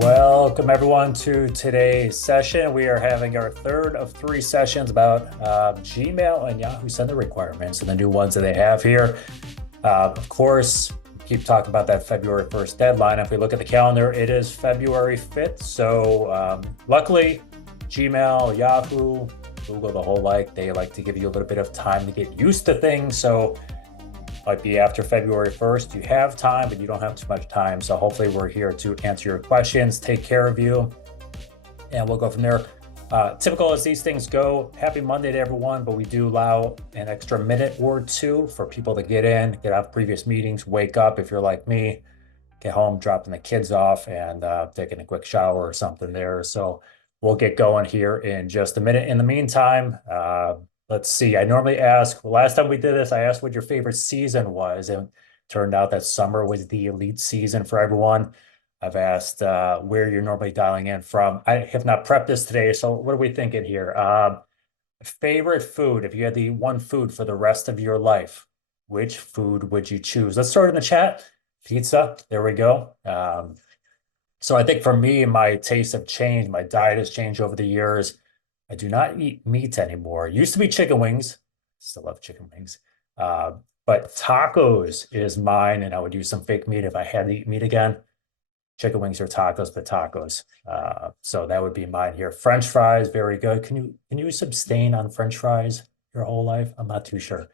Welcome everyone to today's session. We are having our third of three sessions about Gmail and Yahoo Sender requirements and the new ones that they have here. Of course, we keep talking about that February 1st deadline. If we look at the calendar, it is February 5th. So luckily, Gmail, Yahoo, Google, the whole they like to give you a little bit of time to get used to things. So might be after February 1st. You have time, but you don't have too much time. So hopefully we're here to answer your questions, take care of you, and we'll go from there. Typical as these things go, happy Monday to everyone, but we do allow an extra minute or two for people to get in, get out of previous meetings, wake up if you're like me, get home, dropping the kids off and taking a quick shower or something there. So we'll get going here in just a minute. In the meantime, let's see. I normally ask, last time we did this, I asked what your favorite season was, and it turned out that summer was the elite season for everyone. I've asked where you're normally dialing in from. I have not prepped this today, so what are we thinking here? Favorite food, if you had the one food for the rest of your life, which food would you choose? Let's start in the chat. Pizza, there we go. So I think for me, my tastes have changed. My diet has changed over the years. I do not eat meat anymore. It used to be chicken wings. Still love chicken wings. But tacos is mine, and I would use some fake meat if I had to eat meat again. Chicken wings or tacos, but tacos. So that would be mine here. French fries, very good. Can you abstain on French fries your whole life? I'm not too sure.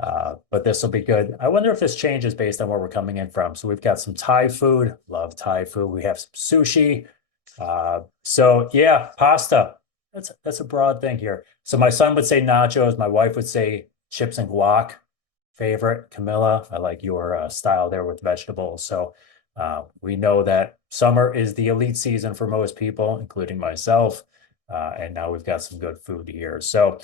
But this will be good. I wonder if this changes based on where we're coming in from. So we've got some Thai food. Love Thai food. We have some sushi. So yeah, pasta. That's a broad thing here. So my son would say nachos. My wife would say chips and guac. Favorite, Camilla. I like your style there with vegetables. So we know that summer is the elite season for most people, including myself. And now we've got some good food here. So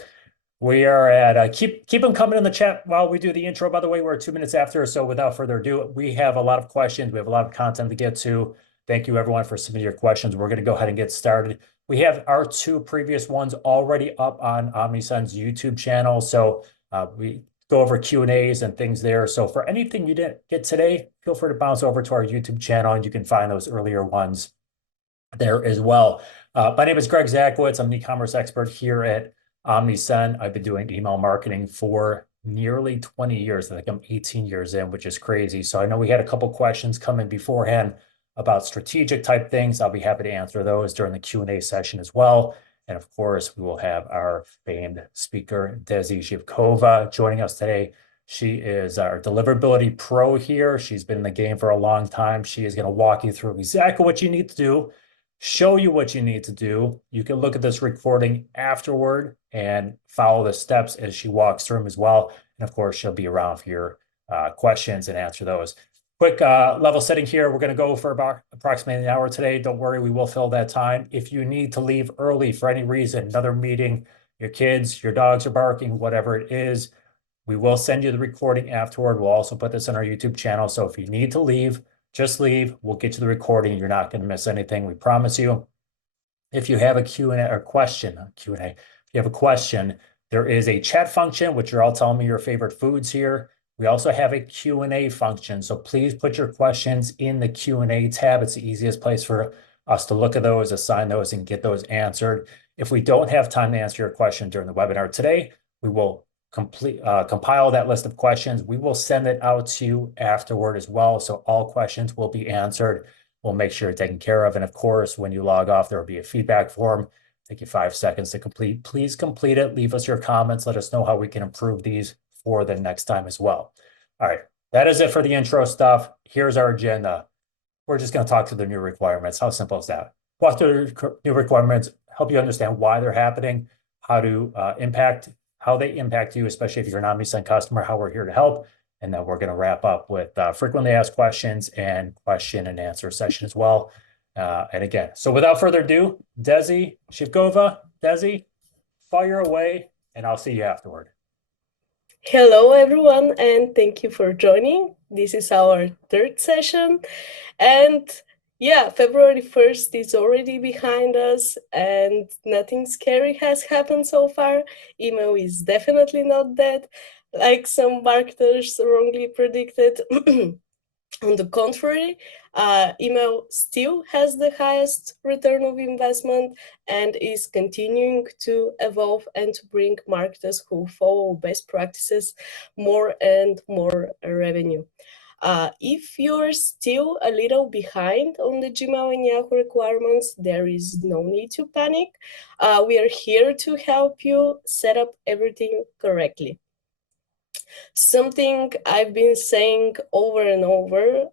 we are at keep them coming in the chat while we do the intro. By the way, we're 2 minutes after. So without further ado, we have a lot of questions. We have a lot of content to get to. Thank you everyone for submitting your questions. We're going to go ahead and get started. We have our two previous ones already up on Omnisend's YouTube channel. So we go over Q&As and things there. So for anything you didn't get today, feel free to bounce over to our YouTube channel and you can find those earlier ones there as well. My name is Greg Zakowicz. I'm an e-commerce expert here at Omnisend. I've been doing email marketing for nearly 20 years. I think I'm 18 years in, which is crazy. So I know we had a couple questions come in beforehand about strategic type things. I'll be happy to answer those during the Q&A session as well. And of course, we will have our famed speaker, Desi Zhivkova, joining us today. She is our Deliverability Pro here. She's been in the game for a long time. She is going to walk you through exactly what you need to do, show you what you need to do. You can look at this recording afterward and follow the steps as she walks through them as well. And of course, she'll be around for your questions and answer those. Quick level setting here. We're going to go for about approximately an hour today. Don't worry, we will fill that time. If you need to leave early for any reason, another meeting, your kids, your dogs are barking, whatever it is, we will send you the recording afterward. We'll also put this on our YouTube channel. So if you need to leave, just leave. We'll get you the recording. You're not going to miss anything. We promise you. If you have a Q&A or question, Q&A, if you have a question, there is a chat function, which you're all telling me your favorite foods here. We also have a Q&A function. So please put your questions in the Q&A tab. It's the easiest place for us to look at those, assign those, and get those answered. If we don't have time to answer your question during the webinar today, we will compile that list of questions. We will send it out to you afterward as well. So all questions will be answered. We'll make sure you're taken care of. And of course, when you log off, there will be a feedback form. Take you 5 seconds to complete. Please complete it. Leave us your comments. Let us know how we can improve these for the next time as well. All right, that is it for the intro stuff. Here's our agenda. We're just going to talk to the new requirements. How simple is that? Walk through the new requirements, help you understand why they're happening, how they impact you, especially if you're an Omnisend customer, how we're here to help. And then we're going to wrap up with frequently asked questions and question and answer session as well. And again, so without further ado, Desi Zhivkova, Desi, fire away, and I'll see you afterward. Hello, everyone, and thank you for joining. This is our third session. And yeah, February 1st is already behind us, and nothing scary has happened so far. Email is definitely not dead, like some marketers wrongly predicted. On the contrary, email still has the highest return of investment and is continuing to evolve and to bring marketers who follow best practices more and more revenue. If you're still a little behind on the Gmail and Yahoo requirements, there is no need to panic. We are here to help you set up everything correctly. Something I've been saying over and over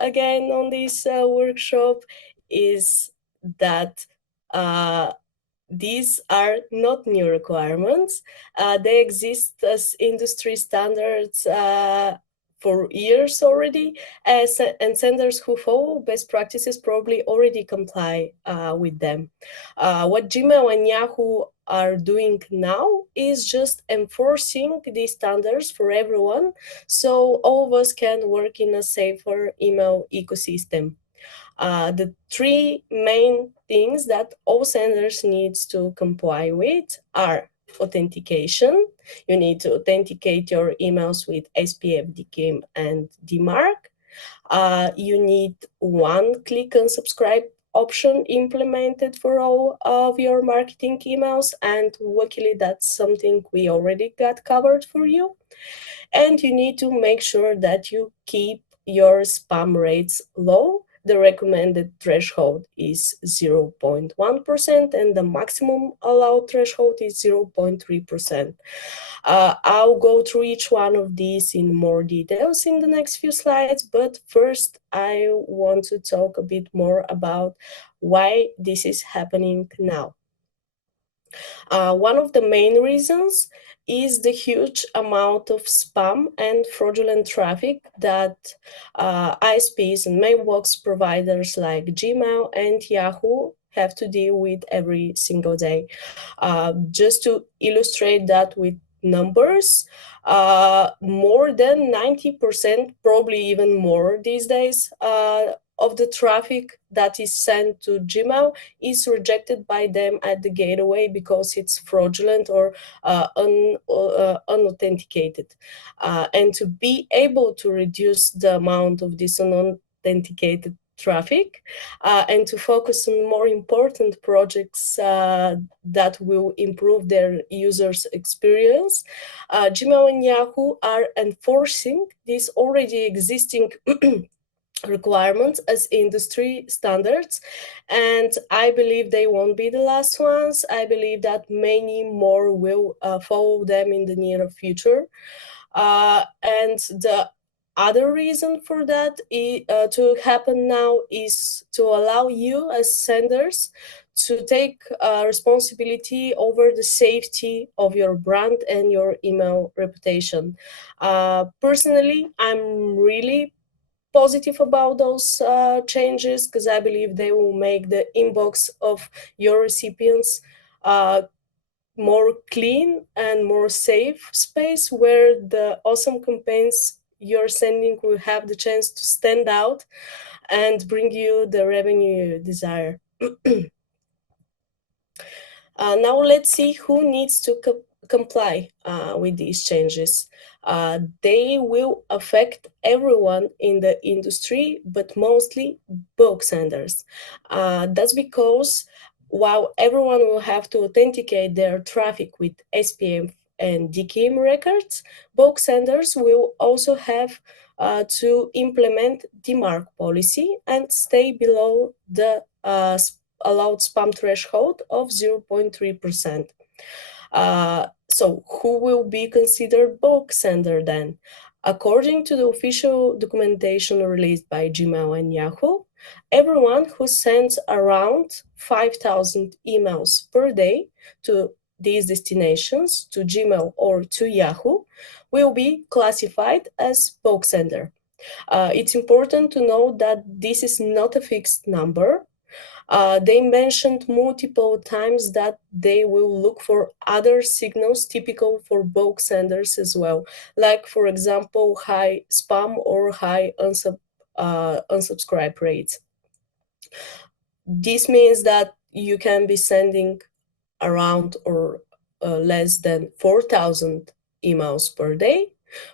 again on this workshop is that these are not new requirements. They exist as industry standards for years already, and senders who follow best practices probably already comply with them. What Gmail and Yahoo are doing now is just enforcing these standards for everyone, so all of us can work in a safer email ecosystem. The three main things that all senders needs to comply with are authentication. You need to authenticate your emails with SPF, DKIM, and DMARC. You need one click and subscribe option implemented for all of your marketing emails, and luckily that's something we already got covered for you. And you need to make sure that you keep your spam rates low. The recommended threshold is 0.1% and the maximum allowed threshold is 0.3%. I'll go through each one of these in more details in the next few slides, but first I want to talk a bit more about why this is happening now. One of the main reasons is the huge amount of spam and fraudulent traffic that ISPs and mailbox providers like Gmail and Yahoo have to deal with every single day. Just to illustrate that with numbers, more than 90%, probably even more these days, of the traffic that is sent to Gmail is rejected by them at the gateway because it's fraudulent or unauthenticated. And to be able to reduce the amount of this unauthenticated traffic and to focus on more important projects that will improve their users' experience, Gmail and Yahoo are enforcing these already existing requirements as industry standards, and I believe they won't be the last ones. I believe that many more will follow them in the near future. And the other reason for that to happen now is to allow you as senders to take responsibility over the safety of your brand and your email reputation. Personally, I'm really positive about those changes because I believe they will make the inbox of your recipients more clean and more safe space where the awesome campaigns you're sending will have the chance to stand out and bring you the revenue you desire. Now let's see who needs to comply with these changes. They will affect everyone in the industry, but mostly bulk senders. That's because while everyone will have to authenticate their traffic with SPF and DKIM records, bulk senders will also have to implement DMARC policy and stay below the allowed spam threshold of 0.3%. So who will be considered bulk sender then? According to the official documentation released by Gmail and Yahoo, everyone who sends around 5,000 emails per day to these destinations, to Gmail or to Yahoo, will be classified as bulk sender. It's important to know that this is not a fixed number. They mentioned multiple times that they will look for other signals typical for bulk senders as well, like, for example, high spam or high unsubscribe rates. This means that you can be sending around or less than 4,000 emails per day,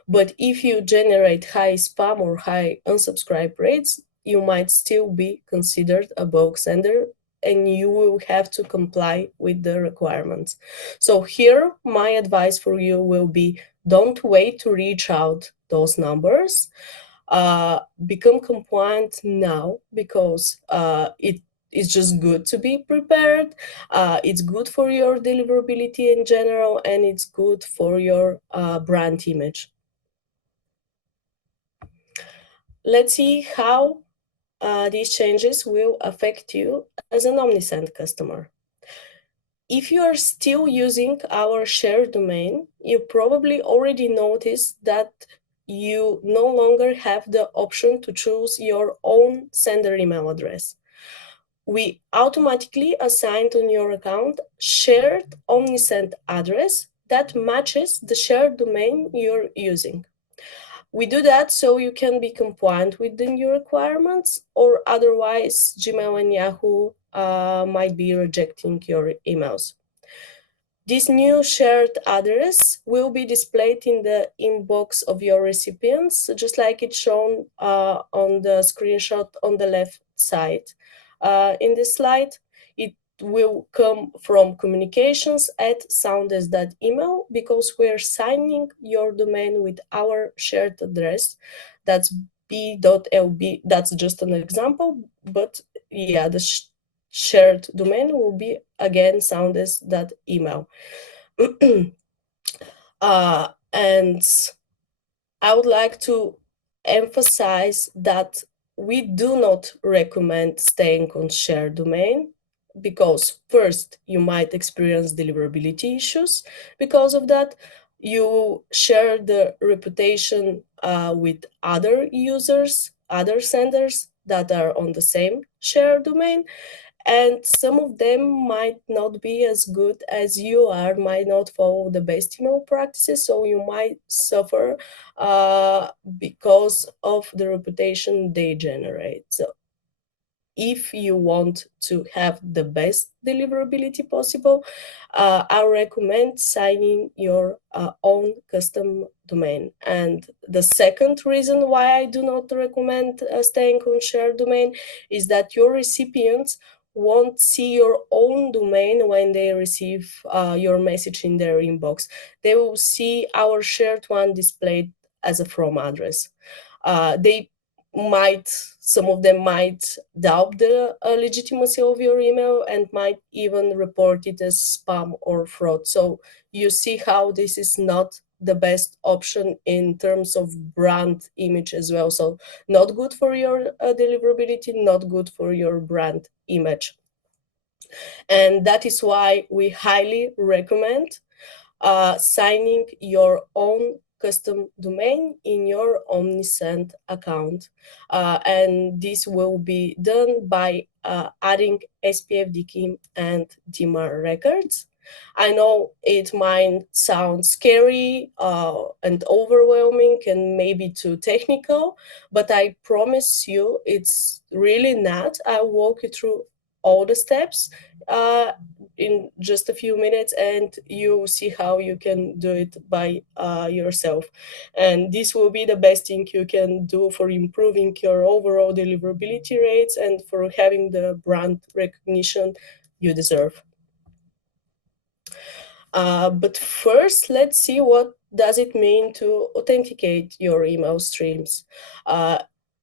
But if you generate high spam or high unsubscribe rates, you might still be considered a bulk sender and you will have to comply with the requirements. So here, my advice for you will be, don't wait to reach out those numbers. Become compliant now, because it's just good to be prepared. It's good for your deliverability in general, and it's good for your brand image. Let's see how these changes will affect you as an Omnisend customer. If you are still using our shared domain, you probably already noticed that you no longer have the option to choose your own sender email address. We automatically assigned on your account shared Omnisend address that matches the shared domain you're using. We do that so you can be compliant with the new requirements, or otherwise Gmail and Yahoo might be rejecting your emails. This new shared address will be displayed in the inbox of your recipients, just like it's shown on the screenshot on the left side. In this slide, it will come from communications@soundes.email, because we're signing your domain with our shared address. That's b.lb. That's just an example, but yeah, the shared domain will be again soundes.email. And I would like to emphasize that we do not recommend staying on shared domain, because first, you might experience deliverability issues because of that. You share the reputation with other users, other senders that are on the same shared domain, and some of them might not be as good as you are, might not follow the best email practices, so you might suffer because of the reputation they generate. So if you want to have the best deliverability possible, I recommend signing your own custom domain. And the second reason why I do not recommend staying on shared domain is that your recipients won't see your own domain when they receive your message in their inbox. They will see our shared one displayed as a from address. Some of them might doubt the legitimacy of your email and might even report it as spam or fraud. So you see how this is not the best option in terms of brand image as well. So not good for your deliverability, not good for your brand image. And that is why we highly recommend signing your own custom domain in your Omnisend account. And this will be done by adding SPF, DKIM, and DMARC records. I know it might sound scary and overwhelming and maybe too technical, but I promise you it's really not. I'll walk you through all the steps in just a few minutes, and you see how you can do it by yourself. And this will be the best thing you can do for improving your overall deliverability rates and for having the brand recognition you deserve. But first, let's see what does it mean to authenticate your email streams.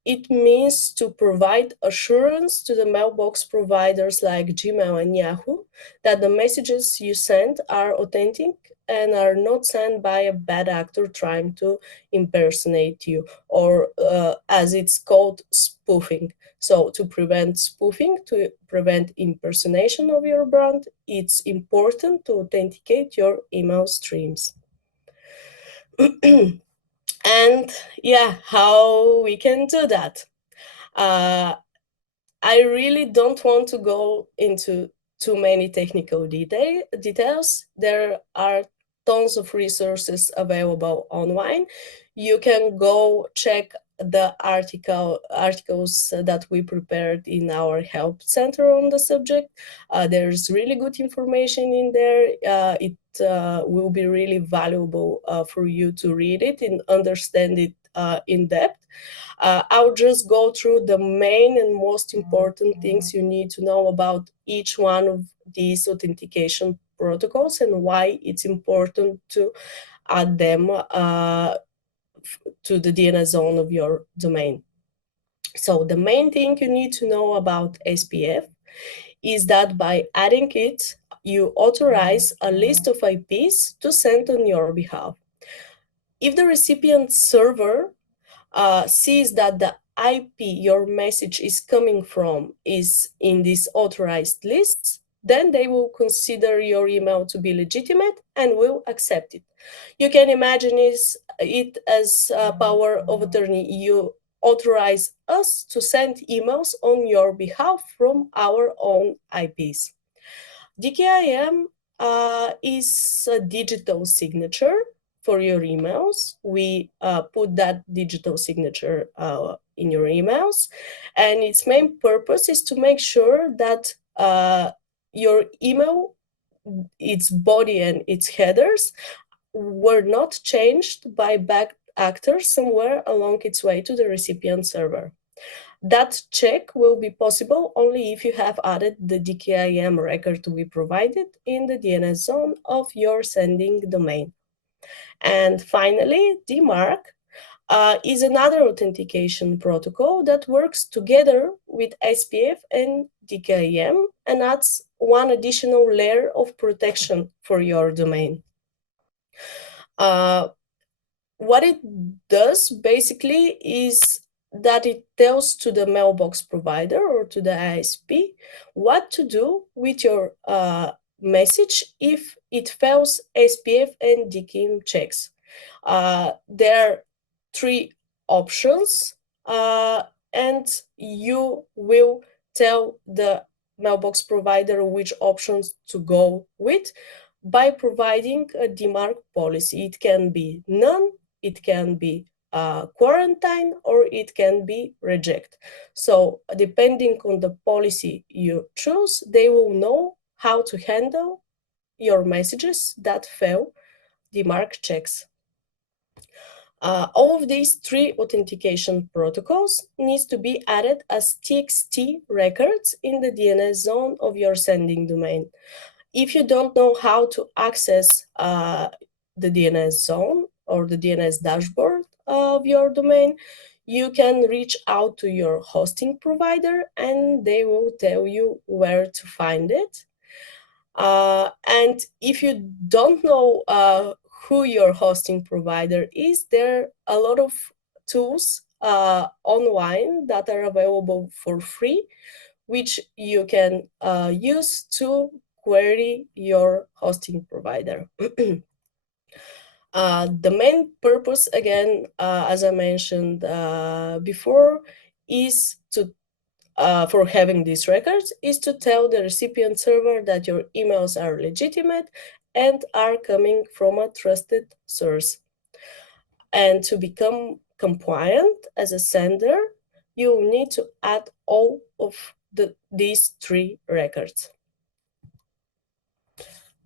It means to provide assurance to the mailbox providers like Gmail and Yahoo that the messages you send are authentic and are not sent by a bad actor trying to impersonate you, or as it's called, spoofing. So to prevent spoofing, to prevent impersonation of your brand, it's important to authenticate your email streams. And yeah, how we can do that? I really don't want to go into too many technical details. There are tons of resources available online. You can go check the articles that we prepared in our help center on the subject. There's really good information in there. It will be really valuable for you to read it and understand it in depth. I'll just go through the main and most important things you need to know about each one of these authentication protocols and why it's important to add them to the DNS zone of your domain. So the main thing you need to know about SPF is that by adding it, you authorize a list of IPs to send on your behalf. If the recipient server sees that the IP your message is coming from is in this authorized list, then they will consider your email to be legitimate and will accept it. You can imagine it as a power of attorney. You authorize us to send emails on your behalf from our own IPs. DKIM is a digital signature for your emails. We put that digital signature in your emails, and its main purpose is to make sure that your email, its body and its headers were not changed by bad actors somewhere along its way to the recipient server. That check will be possible only if you have added the DKIM record we provided in the DNS zone of your sending domain. And finally, DMARC is another authentication protocol that works together with SPF and DKIM and adds one additional layer of protection for your domain. What it does basically is that it tells to the mailbox provider or to the ISP what to do with your message if it fails SPF and DKIM checks. There are three options, and you will tell the mailbox provider which options to go with by providing a DMARC policy. It can be none, it can be quarantine, or it can be reject. So depending on the policy you choose, they will know how to handle your messages that fail DMARC checks. All of these three authentication protocols needs to be added as TXT records in the DNS zone of your sending domain. If you don't know how to access the DNS zone or the DNS dashboard of your domain, you can reach out to your hosting provider and they will tell you where to find it. And if you don't know who your hosting provider is, there are a lot of tools online that are available for free, which you can use to query your hosting provider. The main purpose, again, as I mentioned before, is to for having these records is to tell the recipient server that your emails are legitimate and are coming from a trusted source. And to become compliant as a sender, you need to add all of these three records.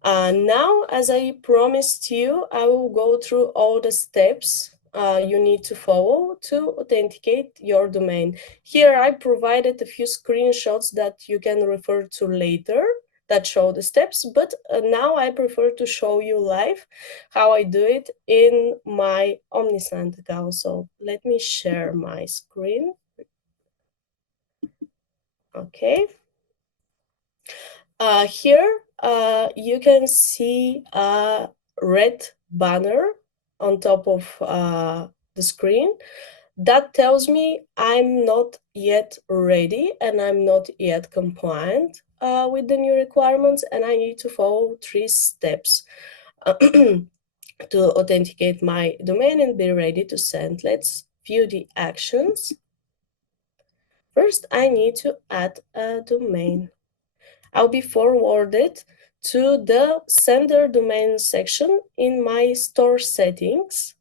Now, as I promised you, I will go through all the steps you need to follow to authenticate your domain. Here, I provided a few screenshots that you can refer to later that show the steps, but now I prefer to show you live how I do it in my Omnisend account. So let me share my screen. Okay. Here, you can see a red banner on top of the screen that tells me I'm not yet ready and I'm not yet compliant with the new requirements, and I need to follow 3 steps to authenticate my domain and be ready to send. Let's view the actions. First, I need to add a domain. I'll be forwarded to the sender domain section in my store settings.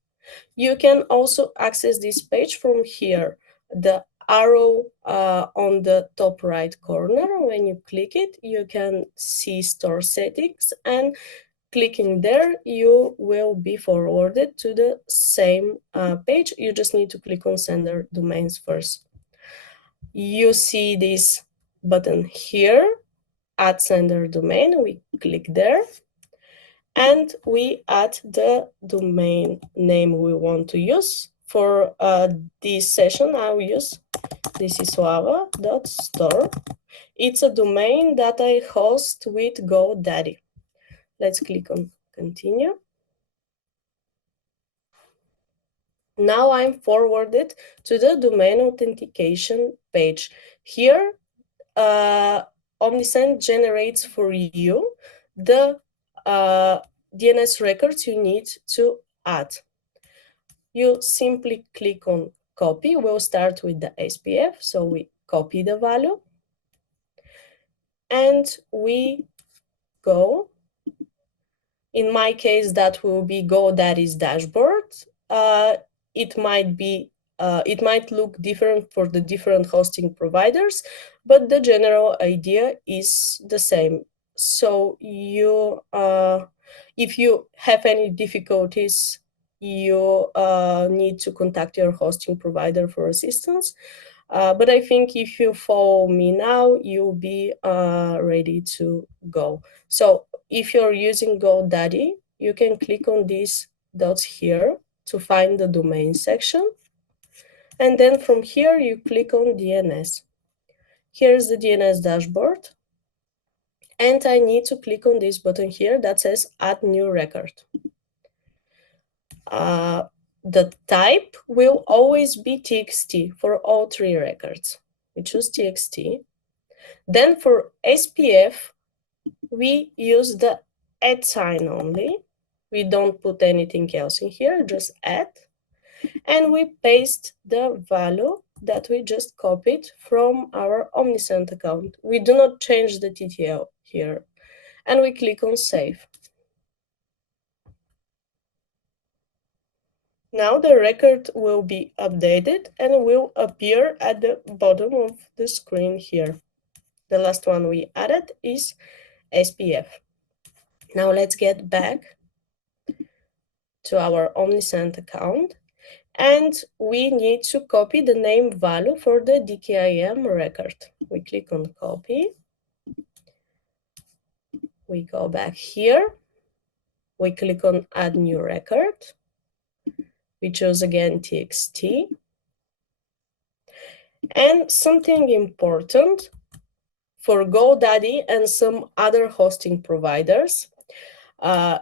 You can also access this page from here. The arrow on the top right corner, when you click it, you can see store settings, and clicking there, you will be forwarded to the same page. You just need to click on sender domains first. You see this button here, add sender domain. We click there, and we add the domain name we want to use. For this session, I will use thisisuava.store. It's a domain that I host with GoDaddy. Let's click on continue. Now I'm forwarded to the domain authentication page. Here, Omnisend generates for you the DNS records you need to add. You simply click on copy. We'll start with the SPF. So we copy the value and we go. In my case, that will be GoDaddy's dashboard. It might look different for the different hosting providers, but the general idea is the same. So you, if you have any difficulties, you need to contact your hosting provider for assistance. But I think if you follow me now, you'll be ready to go. So if you're using GoDaddy, you can click on these dots here to find the domain section. And then from here, you click on DNS. Here's the DNS dashboard. And I need to click on this button here that says Add New Record. The type will always be TXT for all three records. We choose TXT. Then for SPF, we use the add sign only. We don't put anything else in here, just add. And we paste the value that we just copied from our Omnisend account. We do not change the TTL here. And we click on save. Now the record will be updated and will appear at the bottom of the screen here. The last one we added is SPF. Now let's get back to our Omnisend account, and we need to copy the name value for the DKIM record. We click on copy. We go back here. We click on add new record. We choose again TXT. And something important for GoDaddy and some other hosting providers,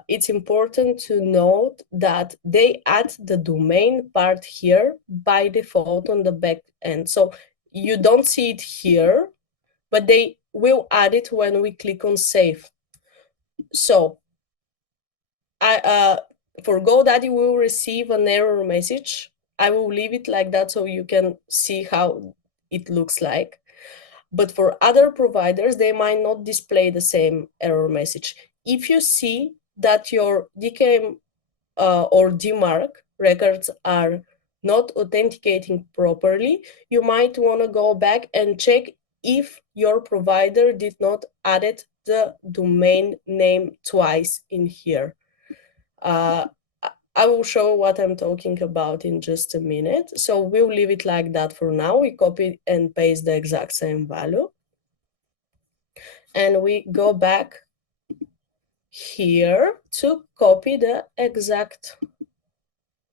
it's important to note that they add the domain part here by default on the back end. So you don't see it here, but they will add it when we click on save. So for GoDaddy, we will receive an error message. I will leave it like that so you can see how it looks like. But for other providers, they might not display the same error message. If you see that your DKIM or DMARC records are not authenticating properly, you might want to go back and check if your provider did not add the domain name twice in here. I will show what I'm talking about in just a minute. So we'll leave it like that for now. We copy and paste the exact same value. And we go back here to copy the exact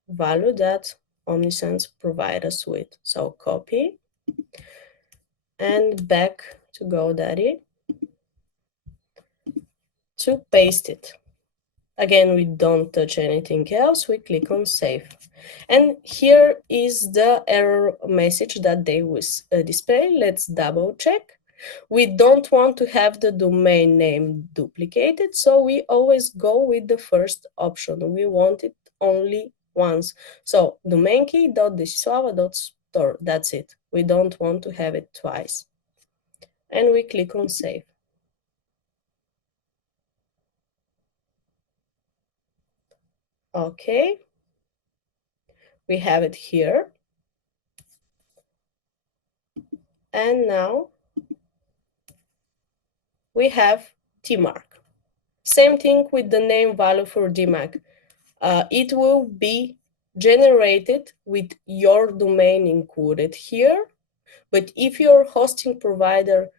value that Omnisend provide us with. So copy and back to GoDaddy to paste it. Again, we don't touch anything else. We click on save. And here is the error message that they will display. Let's double check. We don't want to have the domain name duplicated, so we always go with the first option. We want it only once. So domain key.thisisuava.store. That's it. We don't want to have it twice. And we click on save. Okay. We have it here. And now we have DMARC. Same thing with the name value for DMARC. It will be generated with your domain included here. But if your hosting provider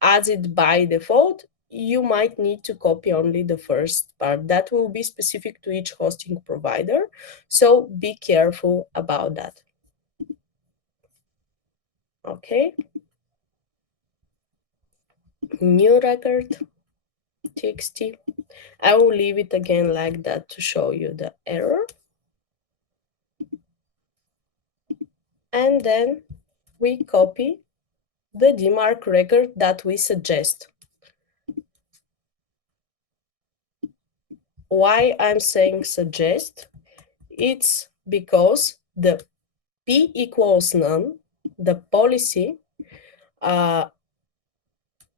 adds it by default, you might need to copy only the first part. That will be specific to each hosting provider. So be careful about that. Okay. New record, txt. I will leave it again like that to show you the error. And then we copy the DMARC record that we suggest. Why I'm saying suggest? It's because the p equals none, the policy,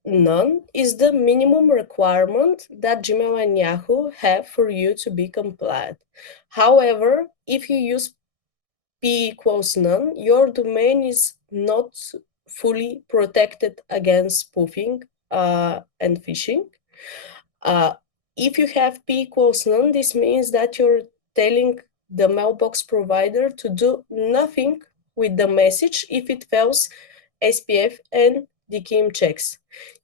none is the minimum requirement that Gmail and Yahoo have for you to be compliant. However, if you use p equals none, your domain is not fully protected against spoofing and phishing. If you have p equals none, this means that you're telling the mailbox provider to do nothing with the message if it fails SPF and DKIM checks.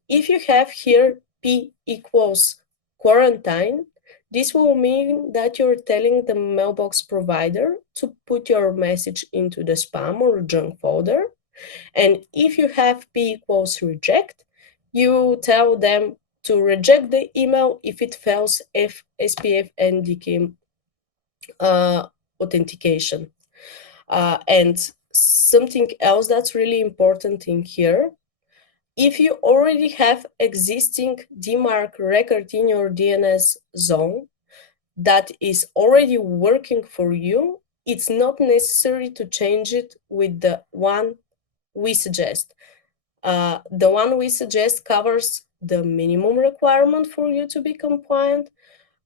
If you have here p equals quarantine, this will mean that you're telling the mailbox provider to put your message into the spam or junk folder. And if you have p equals reject, you tell them to reject the email if it fails SPF and DKIM authentication. And something else that's really important in here, if you already have existing DMARC record in your DNS zone that is already working for you, it's not necessary to change it with the one we suggest. The one we suggest covers the minimum requirement for you to be compliant,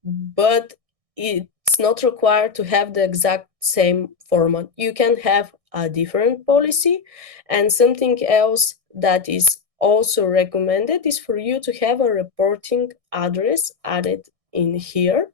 but it's not required to have the exact same format. You can have a different policy, and something else that is also recommended is for you to have a reporting address added in here,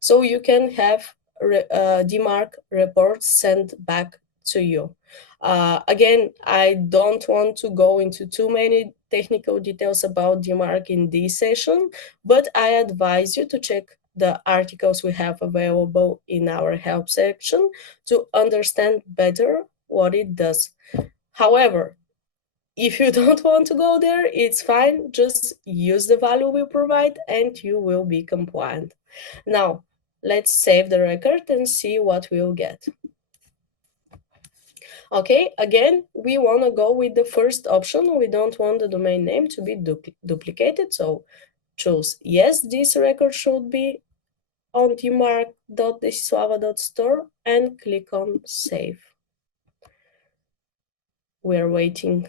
so you can have DMARC reports sent back to you. Again, I don't want to go into too many technical details about DMARC in this session, but I advise you to check the articles we have available in our help section to understand better what it does. However, if you don't want to go there, it's fine. Just use the value we provide and you will be compliant. Now, let's save the record and see what we'll get. Okay, again, we want to go with the first option. We don't want the domain name to be duplicated. So choose yes, this record should be on dmarc.desislava.store and click on save. We're waiting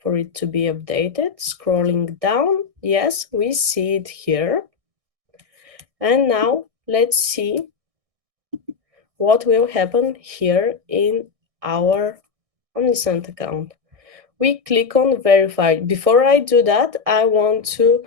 for it to be updated. Scrolling down, yes, we see it here. And now let's see what will happen here in our Omnisend account. We click on verify. Before I do that, I want to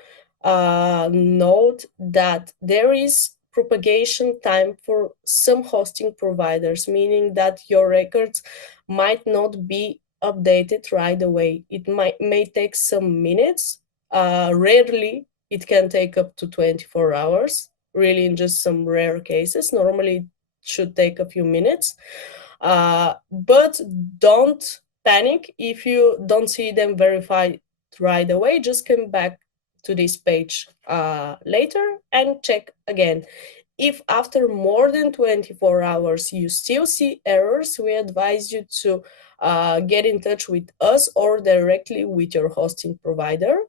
note that there is propagation time for some hosting providers, meaning that your records might not be updated right away. It may take some minutes. Rarely, it can take up to 24 hours, really in just some rare cases. Normally, it should take a few minutes. But don't panic if you don't see them verified right away. Just come back to this page later and check again. If after more than 24 hours you still see errors, we advise you to get in touch with us or directly with your hosting provider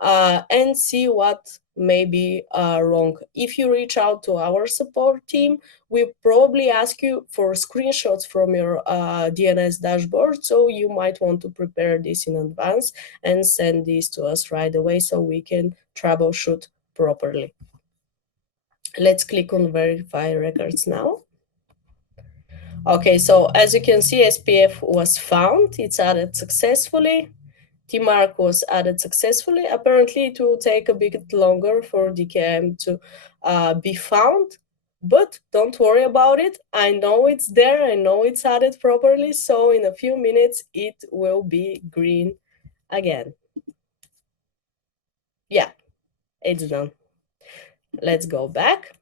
and see what may be wrong. If you reach out to our support team, we probably ask you for screenshots from your DNS dashboard, so you might want to prepare this in advance and send this to us right away so we can troubleshoot properly. Let's click on verify records now. Okay, so as you can see, SPF was found. It's added successfully. DMARC was added successfully. Apparently, it will take a bit longer for DKIM to be found, but don't worry about it. I know it's there. I know it's added properly. So in a few minutes, it will be green again. Yeah, it's done. Let's go back.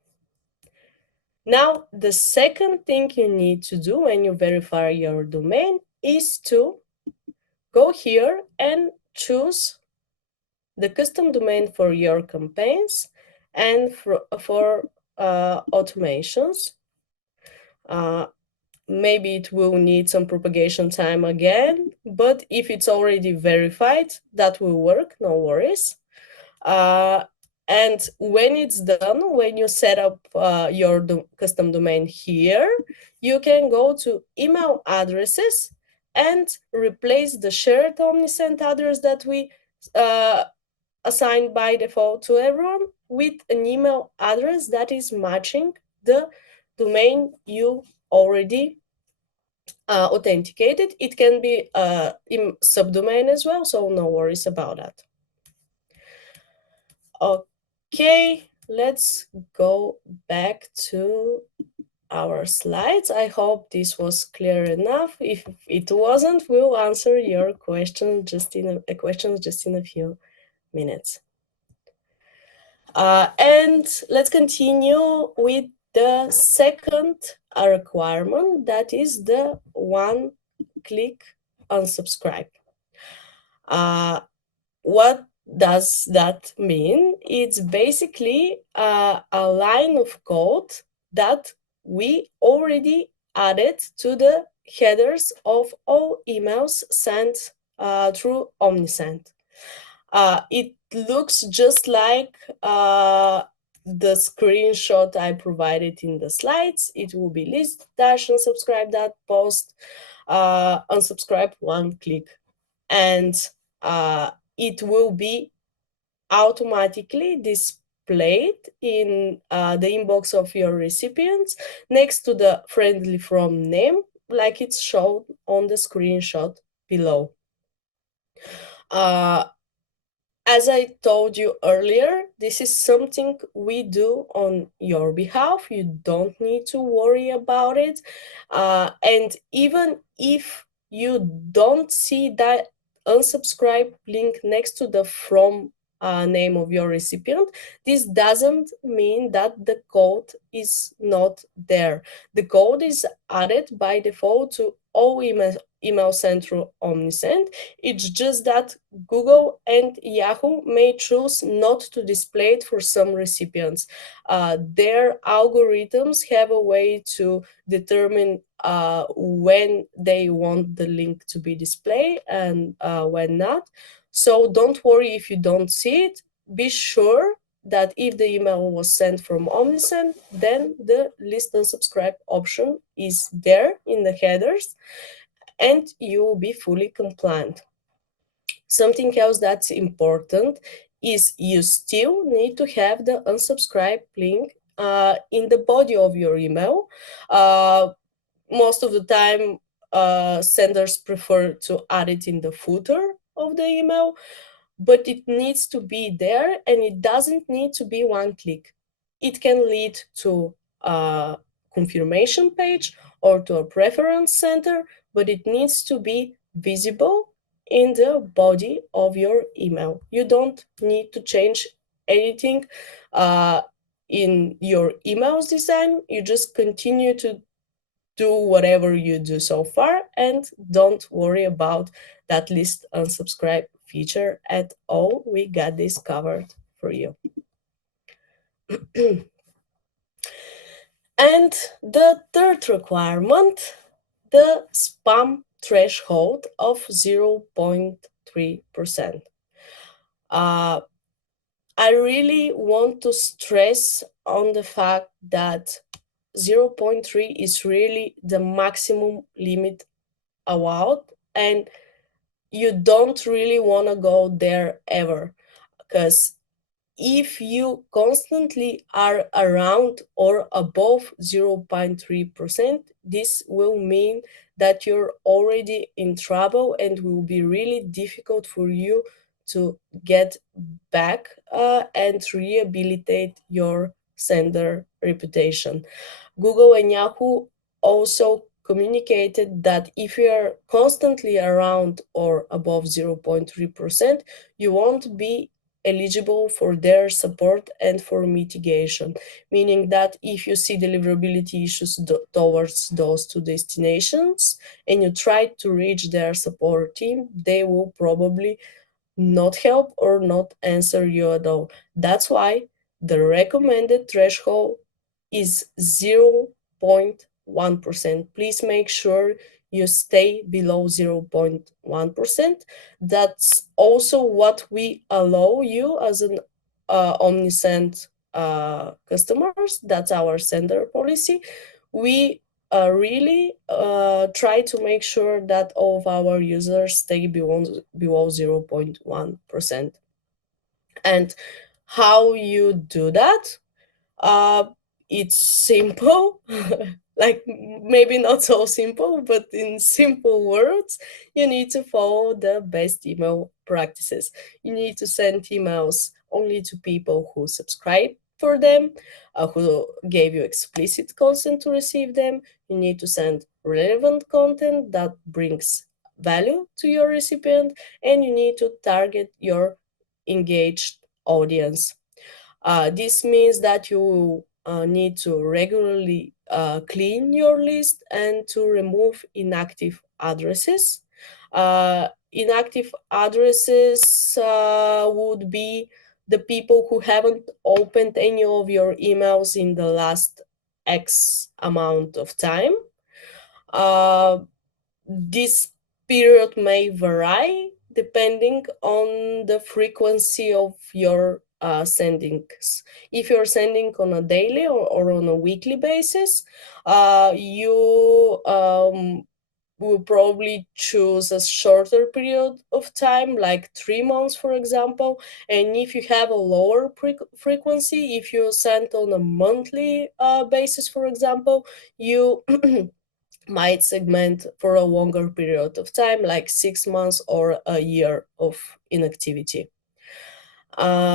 Now, the second thing you need to do when you verify your domain is to go here and choose the custom domain for your campaigns and for automations. Maybe it will need some propagation time again, but if it's already verified, that will work, no worries. And when it's done, when you set up your custom domain here, you can go to email addresses and replace the shared Omnisend address that we assigned by default to everyone with an email address that is matching the domain you already authenticated. It can be in subdomain as well, so no worries about that. Okay, let's go back to our slides. I hope this was clear enough. If it wasn't, we'll answer your question just in a few minutes. And let's continue with the second requirement, that is the one-click unsubscribe. What does that mean? It's basically a line of code that we already added to the headers of all emails sent through Omnisend. It looks just like the screenshot I provided in the slides. It will be list dash unsubscribe that post unsubscribe one click, and it will be automatically displayed in the inbox of your recipients next to the friendly from name, like it's shown on the screenshot below. As I told you earlier, this is something we do on your behalf. You don't need to worry about it. And even if you don't see that unsubscribe link next to the from name of your recipient, this doesn't mean that the code is not there. The code is added by default to all email sent through Omnisend. It's just that Google and Yahoo may choose not to display it for some recipients. Their algorithms have a way to determine when they want the link to be displayed and when not. So don't worry if you don't see it. Be sure that if the email was sent from Omnisend, then the list unsubscribe option is there in the headers, and you will be fully compliant. Something else that's important is you still need to have the unsubscribe link in the body of your email. Most of the time, senders prefer to add it in the footer of the email, but it needs to be there, and it doesn't need to be one click. It can lead to a confirmation page or to a preference center, but it needs to be visible in the body of your email. You don't need to change anything in your email's design. You just continue to do whatever you do so far, and don't worry about that list unsubscribe feature at all. We got this covered for you. And the third requirement, the spam threshold of 0.3%. I really want to stress on the fact that 0.3 is really the maximum limit allowed, and you don't really want to go there ever, because if you constantly are around or above 0.3%, this will mean that you're already in trouble and will be really difficult for you to get back and rehabilitate your sender reputation. Google and Yahoo also communicated that if you are constantly around or above 0.3%, you won't be eligible for their support and for mitigation, meaning that if you see deliverability issues towards those two destinations and you try to reach their support team, they will probably not help or not answer you at all. That's why the recommended threshold is 0.1%. Please make sure you stay below 0.1%. That's also what we allow you as an Omnisend customers. That's our sender policy. We really try to make sure that all of our users stay below 0.1%. And how you do that? Uh, it's simple, like maybe not so simple, but in simple words, you need to follow the best email practices. You need to send emails only to people who subscribe for them, who gave you explicit consent to receive them. You need to send relevant content that brings value to your recipient, and you need to target your engaged audience. This means that you need to regularly clean your list and to remove inactive addresses. Inactive addresses would be the people who haven't opened any of your emails in the last X amount of time. This period may vary depending on the frequency of your sendings. If you're sending on a daily or on a weekly basis, you will probably choose a shorter period of time, like 3 months, for example. And if you have a lower frequency, if you send on a monthly basis, for example, you might segment for a longer period of time, like 6 months or a year of inactivity.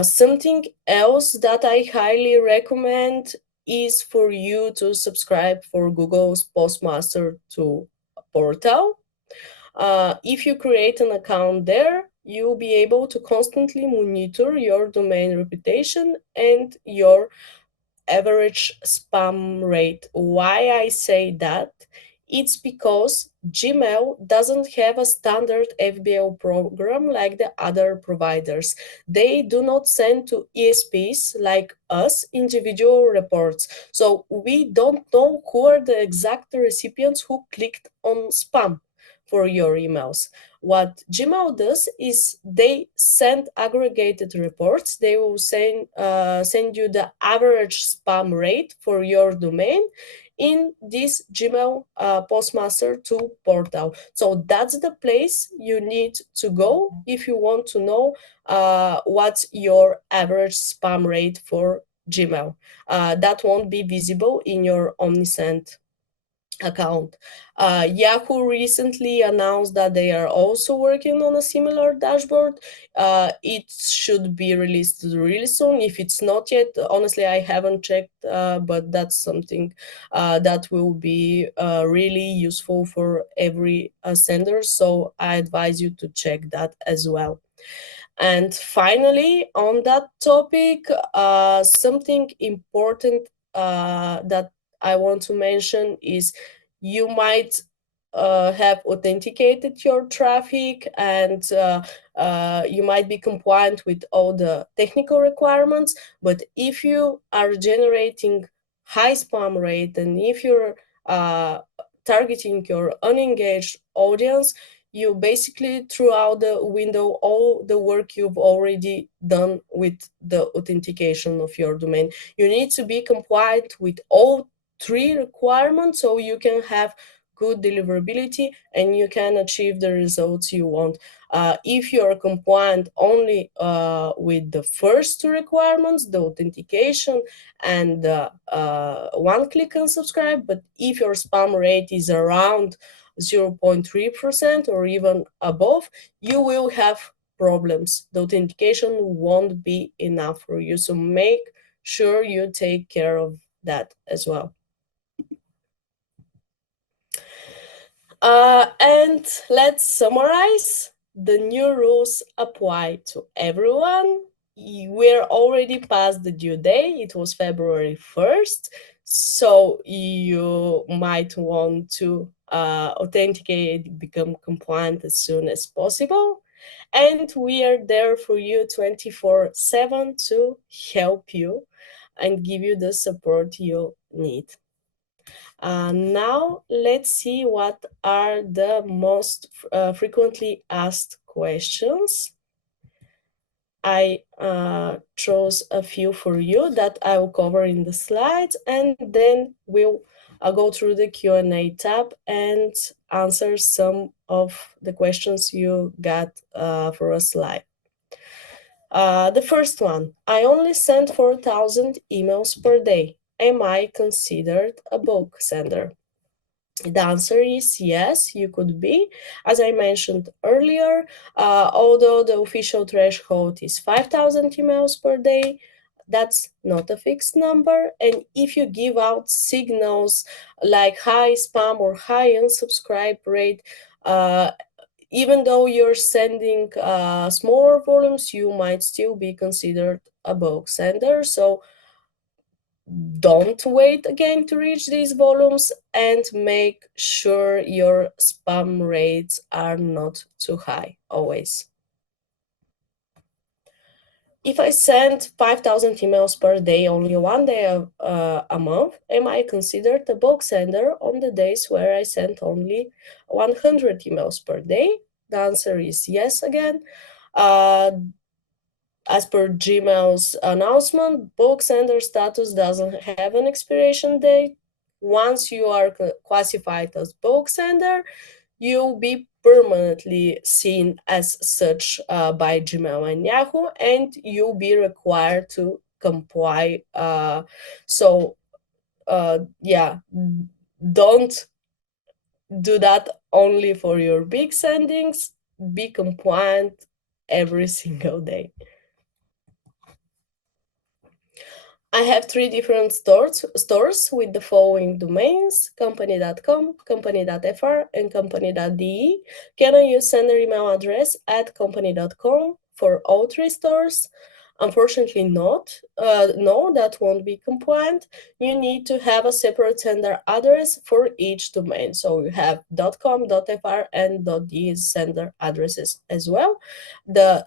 Something else that I highly recommend is for you to subscribe for Google's Postmaster 2 portal. If you create an account there, you'll be able to constantly monitor your domain reputation and your average spam rate. Why I say that? It's because Gmail doesn't have a standard FBO program like the other providers. They do not send to ESPs like us individual reports. So we don't know who are the exact recipients who clicked on spam for your emails. What Gmail does is they send aggregated reports. They will send you the average spam rate for your domain in this Gmail Postmaster 2 portal. So that's the place you need to go if you want to know what's your average spam rate for Gmail. That won't be visible in your Omnisend account. Yahoo recently announced that they are also working on a similar dashboard. It should be released really soon. If it's not yet, honestly, I haven't checked, but that's something that will be really useful for every sender. So I advise you to check that as well. And finally, on that topic, something important that I want to mention is you might have authenticated your traffic and you might be compliant with all the technical requirements. But if you are generating high spam rate and if you're targeting your unengaged audience, you basically threw out the window all the work you've already done with the authentication of your domain. You need to be compliant with all three requirements so you can have good deliverability, and you can achieve the results you want. If you are compliant only with the first two requirements, the authentication and one-click unsubscribe, but if your spam rate is around 0.3% or even above, you will have problems. The authentication won't be enough for you, so make sure you take care of that as well. And let's summarize. The new rules apply to everyone. We're already past the due date. It was February 1st. So you might want to authenticate, become compliant as soon as possible. And we are there for you 24/7 to help you and give you the support you need. Now let's see what are the most frequently asked questions. I chose a few for you that I will cover in the slides, and then we'll go through the Q&A tab and answer some of the questions you got for us live. The first one, I only send 4,000 emails per day. Am I considered a bulk sender? The answer is yes, you could be. As I mentioned earlier, although the official threshold is 5,000 emails per day, that's not a fixed number. And if you give out signals like high spam or high unsubscribe rate, even though you're sending smaller volumes, you might still be considered a bulk sender. So don't wait again to reach these volumes, and make sure your spam rates are not too high always. If I send 5,000 emails per day, only one day a month, am I considered a bulk sender on the days where I send only 100 emails per day? The answer is yes again. As per Gmail's announcement, bulk sender status doesn't have an expiration date. Once you are classified as bulk sender, you'll be permanently seen as such by Gmail and Yahoo, and you'll be required to comply. Yeah, don't do that only for your big sendings. Be compliant every single day. I have 3 different stores with the following domains: company.com, company.fr, and company.de. Can I use sender email address at company.com for all 3 stores? Unfortunately not. No, that won't be compliant. You need to have a separate sender address for each domain. So you have .com, .fr, and .de sender addresses as well. The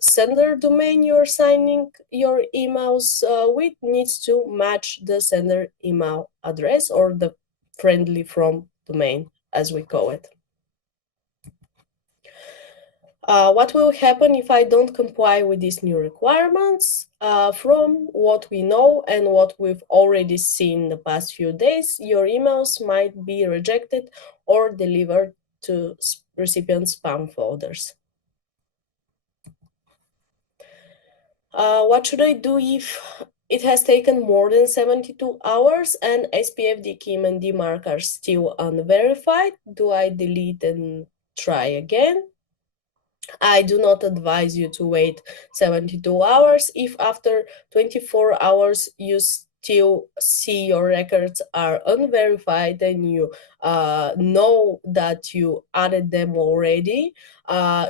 sender domain you're signing your emails with needs to match the sender email address, or the friendly from domain, as we call it. What will happen if I don't comply with these new requirements? From what we know and what we've already seen the past few days, your emails might be rejected or delivered to recipient spam folders. What should I do if it has taken more than 72 hours and SPF, DKIM, and DMARC are still unverified? Do I delete and try again? I do not advise you to wait 72 hours. If after 24 hours you still see your records are unverified and you know that you added them already,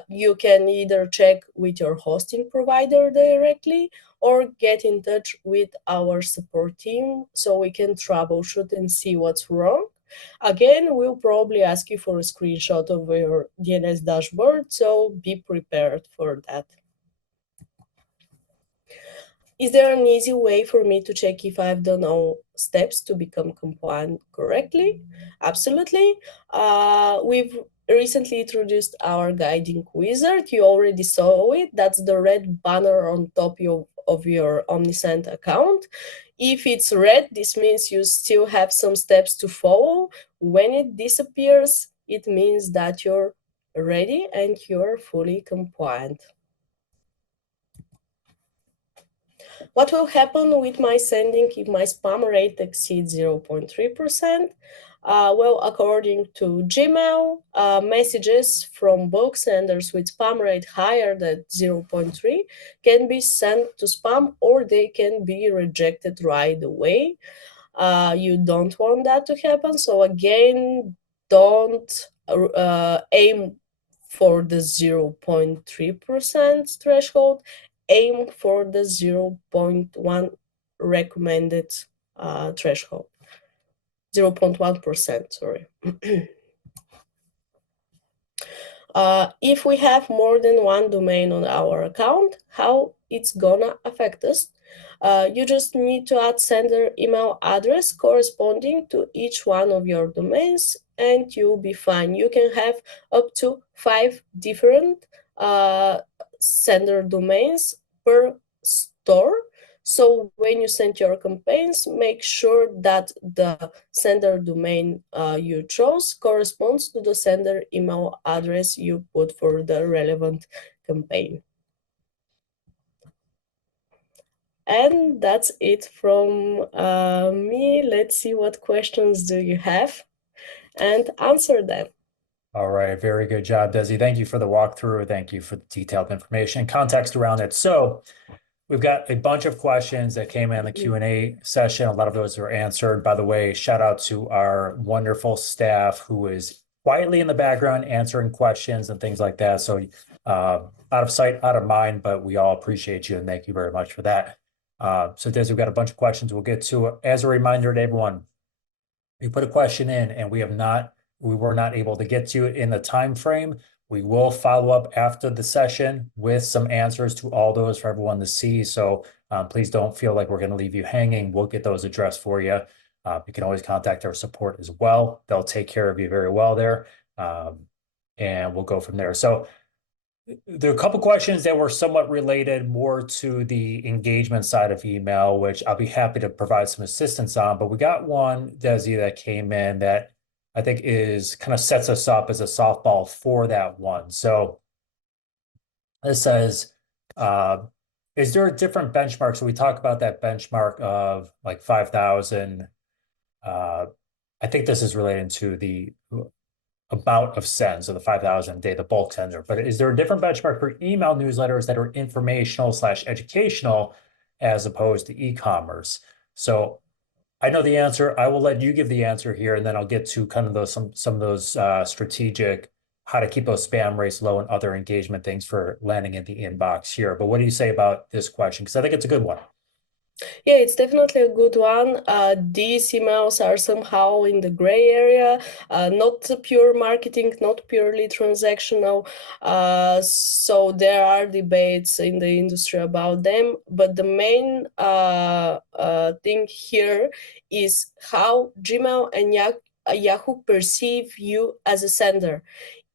you can either check with your hosting provider directly or get in touch with our support team so we can troubleshoot and see what's wrong. Again, we'll probably ask you for a screenshot of your DNS dashboard, so be prepared for that. Is there an easy way for me to check if I've done all steps to become compliant correctly? Absolutely. We've recently introduced our guiding wizard. You already saw it. That's the red banner on top of your Omnisend account. If it's red, this means you still have some steps to follow. When it disappears, it means that you're ready and you're fully compliant. What will happen with my sending if my spam rate exceeds 0.3%? Well, according to Gmail, messages from bulk senders with spam rate higher than 0.3 can be sent to spam, or they can be rejected right away. You don't want that to happen. So again, don't aim for the 0.3% threshold. Aim for the 0.1 recommended threshold. 0.1%, sorry. If we have more than one domain on our account, how it's gonna affect us? You just need to add sender email address corresponding to each one of your domains, and you'll be fine. You can have up to 5 different sender domains per store. So when you send your campaigns, make sure that the sender domain you chose corresponds to the sender email address you put for the relevant campaign. And that's it from me. Let's see what questions do you have and answer them. All right, very good job, Desi. Thank you for the walkthrough. Thank you for the detailed information, context around it. So we've got a bunch of questions that came in the Q&A session. A lot of those were answered. By the way, shout out to our wonderful staff who is quietly in the background answering questions and things like that. So out of sight, out of mind, but we all appreciate you and thank you very much for that. So Des, we've got a bunch of questions we'll get to. As a reminder to everyone, you put a question in and we were not able to get to it in the time frame. We will follow up after the session with some answers to all those for everyone to see. So please don't feel like we're going to leave you hanging. We'll get those addressed for you. You can always contact our support as well. They'll take care of you very well there. And we'll go from there. So there are a couple questions that were somewhat related more to the engagement side of email, which I'll be happy to provide some assistance on. But we got one, Desi, that came in that I think is kind of sets us up as a softball for that one. So it says, is there a different benchmark? So we talk about that benchmark of like 5,000. I think this is related to the amount of sends, so the 5,000 a day, the bulk sender. But is there a different benchmark for email newsletters that are informational/educational as opposed to e-commerce? So I know the answer. I will let you give the answer here, and then I'll get to kind of those some of those strategic how to keep those spam rates low and other engagement things for landing in the inbox here. But what do you say about this question? Because I think it's a good one. Yeah, it's definitely a good one. These emails are somehow in the gray area, not pure marketing, not purely transactional. So there are debates in the industry about them. But the main thing here is how Gmail and Yahoo perceive you as a sender.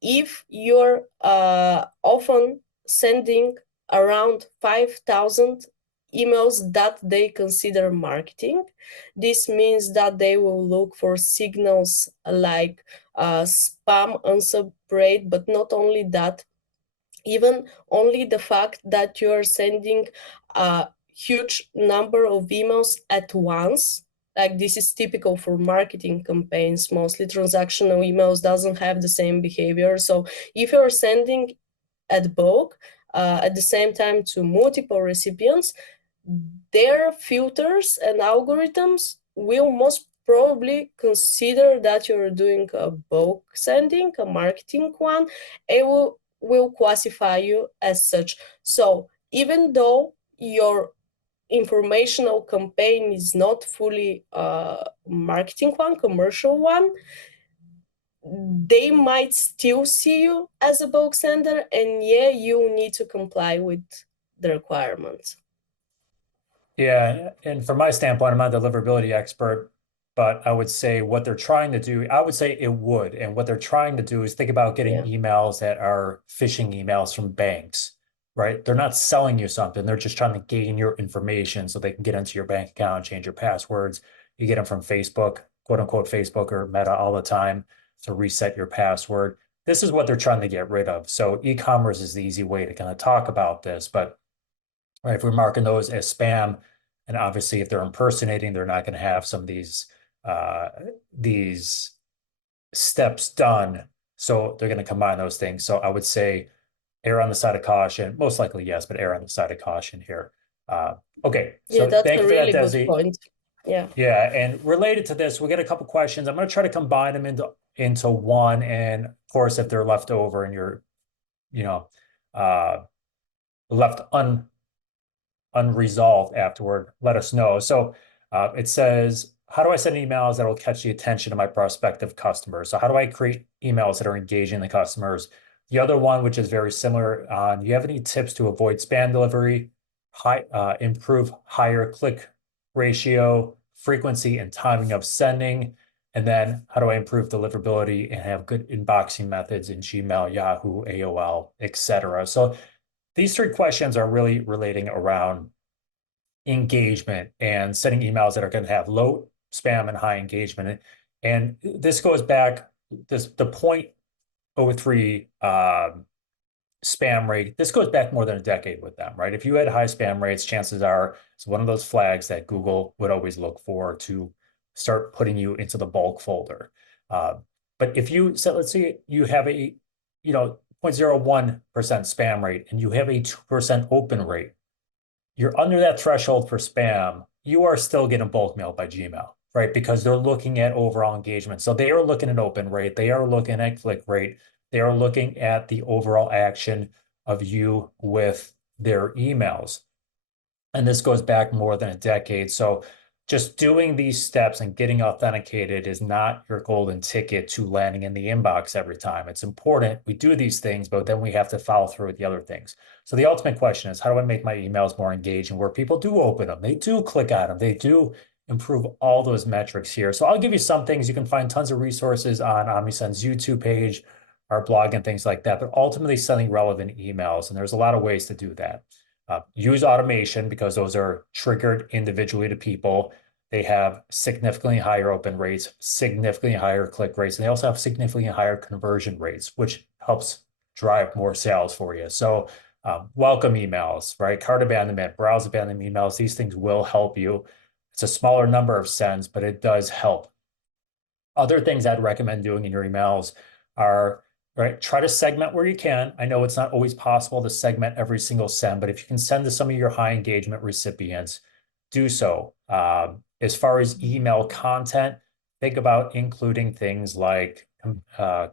If you're often sending around 5,000 emails that they consider marketing, this means that they will look for signals like spam, unsub rate, but not only that, even only the fact that you are sending a huge number of emails at once. Like this is typical for marketing campaigns. Mostly transactional emails doesn't have the same behavior. So if you're sending at bulk at the same time to multiple recipients, their filters and algorithms will most probably consider that you're doing a bulk sending, a marketing one, and will classify you as such. So even though your informational campaign is not fully marketing one, commercial one, they might still see you as a bulk sender, and yeah, you need to comply with the requirements. Yeah, and from my standpoint, I'm not a deliverability expert, but I would say what they're trying to do, I would say it would. And what they're trying to do is think about getting emails that are phishing emails from banks right? They're not selling you something. They're just trying to gain your information so they can get into your bank account, change your passwords. You get them from Facebook, quote unquote, Facebook or Meta all the time to reset your password. This is what they're trying to get rid of. So e-commerce is the easy way to kind of talk about this. But right, if we're marking those as spam, and obviously if they're impersonating, they're not going to have some of these steps done. So they're going to combine those things. So I would say err on the side of caution. Most likely, yes, but err on the side of caution here. Okay, Yeah, so that's thank a you for that, really good Desi. point. Yeah. Yeah, and related to this, we get a couple questions. I'm going to try to combine them into one, and of course, if they're left over and you're, you know, uh, left unresolved afterward, let us know. So it says, how do I send emails that will catch the attention of my prospective customers? So how do I create emails that are engaging the customers? The other one, which is very similar, do you have any tips to avoid spam delivery, improve higher click ratio, frequency, and timing of sending? And then how do I improve deliverability and have good inboxing methods in Gmail, Yahoo, AOL, etc.? So these three questions are really relating around engagement and sending emails that are going to have low spam and high engagement. And this goes back, the 0.03 spam rate, this goes back more than a decade with them, right? If you had high spam rates, chances are it's one of those flags that Google would always look for to start putting you into the bulk folder. But if you, so let's say you have a, 0.01% spam rate and you have a 2% open rate, you're under that threshold for spam, you are still getting bulk mail by Gmail, right? Because they're looking at overall engagement. So they are looking at open rate, they are looking at click rate, they are looking at the overall action of you with their emails. And this goes back more than a decade. So just doing these steps and getting authenticated is not your golden ticket to landing in the inbox every time. It's important. We do these things, but then we have to follow through with the other things. So the ultimate question is, how do I make my emails more engaging where people do open them? They do click on them. They do improve all those metrics here. So I'll give you some things. You can find tons of resources on Omnisend's YouTube page, our blog, and things like that, but ultimately sending relevant emails. And there's a lot of ways to do that. Use automation because those are triggered individually to people. They have significantly higher open rates, significantly higher click rates, and they also have significantly higher conversion rates, which helps drive more sales for you. So welcome emails, right? Cart abandonment, browse abandonment emails, these things will help you. It's a smaller number of sends, but it does help. Other things I'd recommend doing in your emails are, right, try to segment where you can. I know it's not always possible to segment every single send, but if you can send to some of your high engagement recipients, do so. As far as email content, think about including things like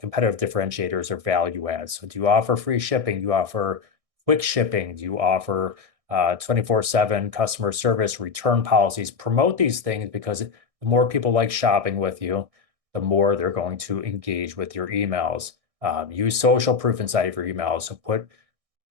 competitive differentiators or value adds. So do you offer free shipping? Do you offer quick shipping? Do you offer 24/7 customer service, return policies? Promote these things because the more people like shopping with you, the more they're going to engage with your emails. Use social proof inside of your emails. So put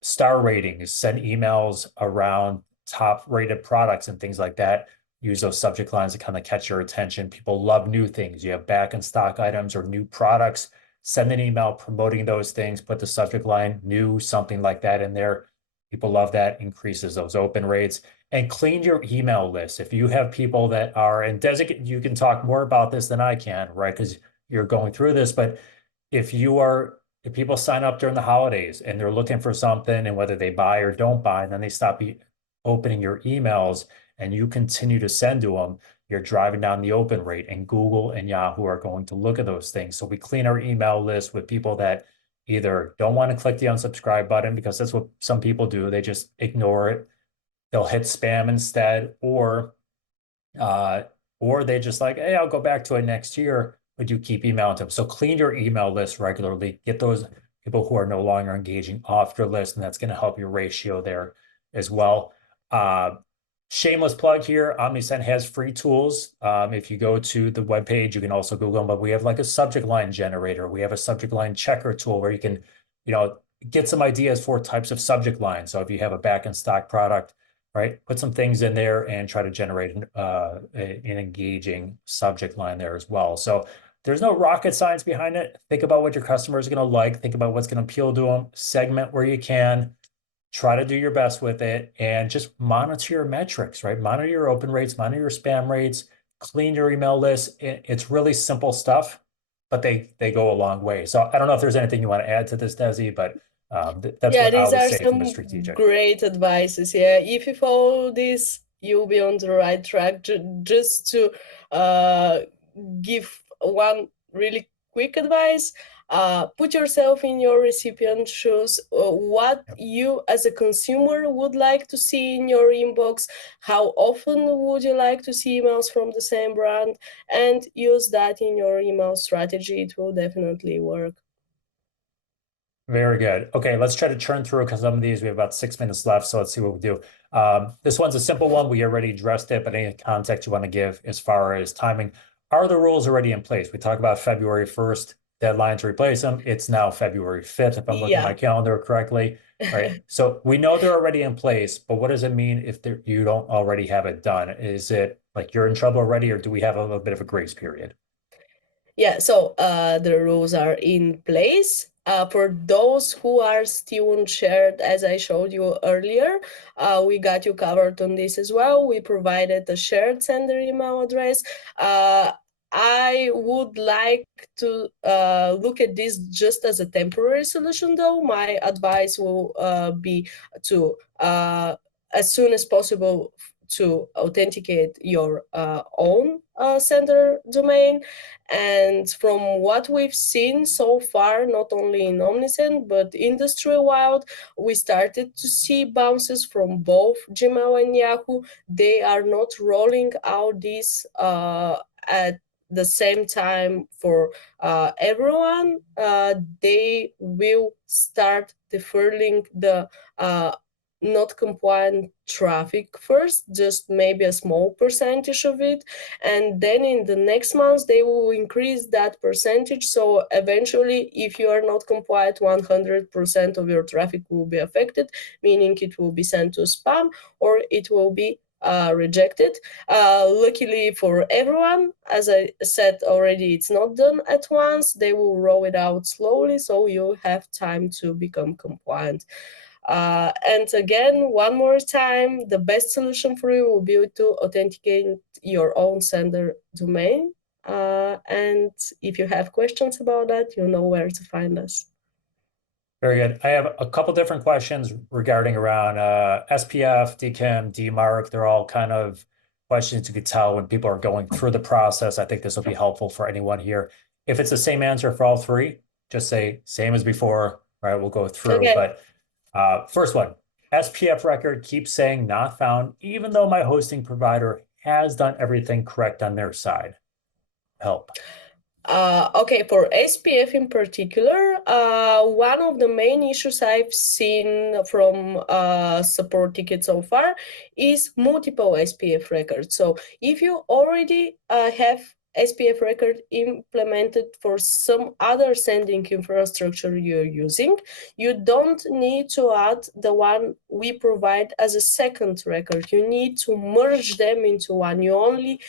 star ratings, send emails around top rated products and things like that. Use those subject lines to kind of catch your attention. People love new things. You have back in stock items or new products. Send an email promoting those things. Put the subject line new, something like that in there. People love that, increases those open rates. And clean your email list. If you have people that are, and designate, you can talk more about this than I can, right? Because you're going through this, but if people sign up during the holidays and they're looking for something and whether they buy or don't buy, and then they stop opening your emails and you continue to send to them, you're driving down the open rate, and Google and Yahoo are going to look at those things. So we clean our email list with people that either don't want to click the unsubscribe button because that's what some people do. They just ignore it. They'll hit spam instead, or they just like, hey, I'll go back to it next year, but you keep emailing them. So clean your email list regularly. Get those people who are no longer engaging off your list, and that's going to help your ratio there as well. Shameless plug here, Omnisend has free tools. If you go to the webpage, you can also Google them, but we have like a subject line generator. We have a subject line checker tool where you can, get some ideas for types of subject lines. So if you have a back in stock product, right, put some things in there and try to generate an engaging subject line there as well. So there's no rocket science behind it. Think about what your customers are going to like. Think about what's going to appeal to them. Segment where you can. try to do your best with it and just monitor your metrics, right? Monitor your open rates, monitor your spam rates, clean your email list. It's really simple stuff, but they go a long way. So I don't know if there's anything you want to add to this, Desi, but that's Yeah, what I these would are say from a some strategic. great advices. Yeah, if you follow this, you'll be on the right track. Just to uh, give one really quick advice, put yourself in your recipient's shoes. What you as a consumer would like to see in your inbox, how often would you like to see emails from the same brand, and use that in your email strategy. It will definitely work. Very good. Okay, let's try to churn through because some of these we have about 6 minutes left. So let's see what we do. This one's a simple one. We already addressed it, but any context you want to give as far as timing? Are the rules already in place? We talked about February 1st deadline to replace them. It's now February 5th, if I'm looking at my Yeah. calendar correctly. Right. So we know they're already in place, but what does it mean if you don't already have it done? Is it like you're in trouble already, or do we have a little bit of a grace period? Yeah, so the rules are in place. For those who are still unshared, as I showed you earlier, we got you covered on this as well. We provided a shared sender email address. I would like to look at this just as a temporary solution, though. My advice will be to, as soon as possible, to authenticate your own sender domain. And from what we've seen so far, not only in Omnisend, but industry-wide, we started to see bounces from both Gmail and Yahoo. They are not rolling out this at the same time for everyone. They will start deferring the not compliant traffic first, just maybe a small percentage of it, and then in the next months they will increase that percentage. So eventually, if you are not compliant, 100% of your traffic will be affected, meaning it will be sent to spam or it will be rejected. Luckily for everyone, as I said already, it's not done at once. They will roll it out slowly, so you have time to become compliant. And again, one more time, the best solution for you will be to authenticate your own sender domain. And if you have questions about that, you know where to find us. Very good. I have a couple different questions regarding around SPF, DKIM, DMARC. They're all kind of questions you could tell when people are going through the process. I think this will be helpful for anyone here. If it's the same answer for all three, just say same as before, right? We'll go through. Okay. But first one, SPF record keeps saying not found, even though my hosting provider has done everything correct on their side. Help. Okay, for SPF in particular, one of the main issues I've seen from support tickets so far is multiple SPF records. So if you already have SPF record implemented for some other sending infrastructure you're using, you don't need to add the one we provide as a second record. You need to merge them into one. You only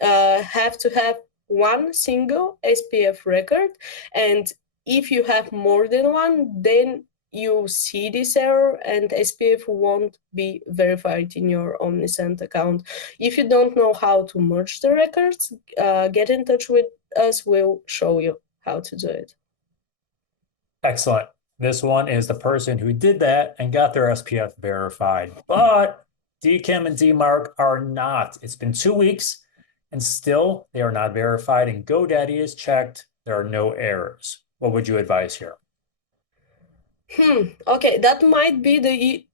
have to have one single SPF record, and if you have more than one, then you see this error and SPF won't be verified in your Omnisend account. If you don't know how to merge the records, get in touch with us. We'll show you how to do it. Excellent. This one is the person who did that and got their SPF verified, but DKIM and DMARC are not. It's been 2 weeks and still they are not verified, and GoDaddy is checked. There are no errors. What would you advise here? Okay, that might be the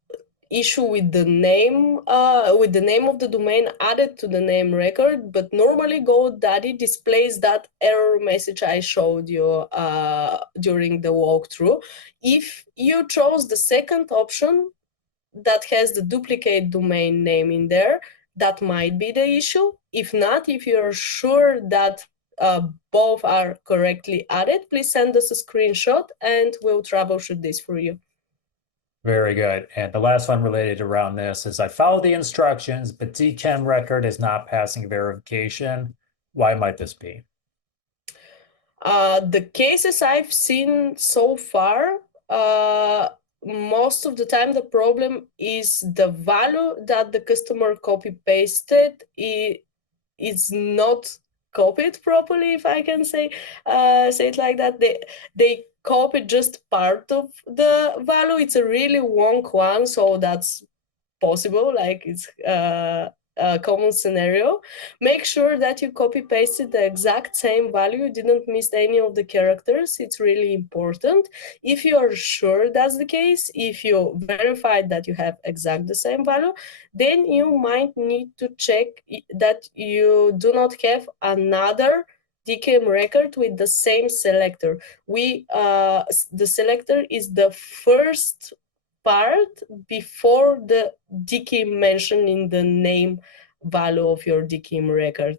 issue with the name of the domain added to the name record, but normally GoDaddy displays that error message I showed you during the walkthrough. If you chose the second option that has the duplicate domain name in there, that might be the issue. If not, if you're sure that both are correctly added, please send us a screenshot and we'll troubleshoot this for you. Very good. And the last one related around this is I followed the instructions, but DKIM record is not passing verification. Why might this be? The cases I've seen so far, most of the time the problem is the value that the customer copy pasted is not copied properly, if I can say it like that. They copied just part of the value. It's a really long one, so that's possible, like it's a common scenario. Make sure that you copy pasted the exact same value, you didn't miss any of the characters. It's really important. If you are sure that's the case, if you verified that you have exact the same value, then you might need to check that you do not have another DKIM record with the same selector. The selector is the first part before the DKIM mentioned in the name value of your DKIM record.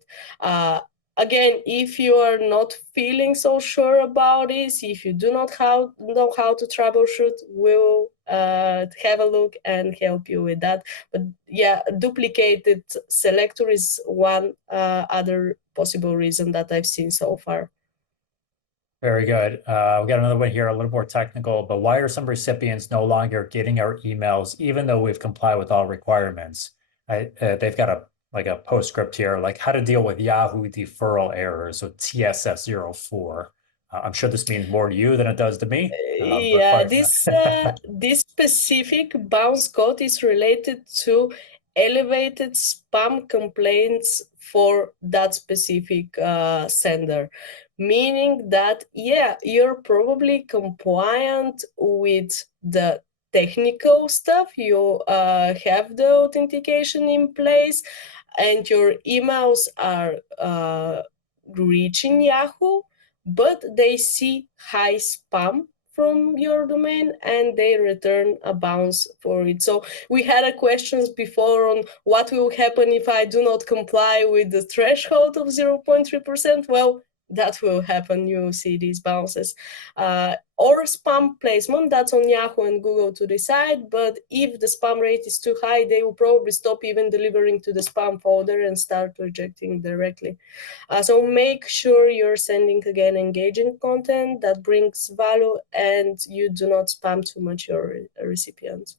Again, if you are not feeling so sure about this, if you do not know how to troubleshoot, we'll have a look and help you with that. But yeah, duplicated selector is one other possible reason that I've seen so far. Very good. We got another one here, a little more technical, but why are some recipients no longer getting our emails, even though we've complied with all requirements? They've got a postscript here, like how to deal with Yahoo deferral errors, so TSS04. I'm sure this means more to you than it does to me. Yeah, this specific bounce code is related to elevated spam complaints for that specific sender, meaning that, yeah, you're probably compliant with the technical stuff, you have the authentication in place, and your emails are reaching Yahoo, but they see high spam from your domain and they return a bounce for it. So we had a questions before on what will happen if I do not comply with the threshold of 0.3%. Well, that will happen. You see these bounces. Or spam placement, that's on Yahoo and Google to decide. But if the spam rate is too high, they will probably stop even delivering to the spam folder and start rejecting directly. So make sure you're sending, again, engaging content that brings value and you do not spam too much your recipients.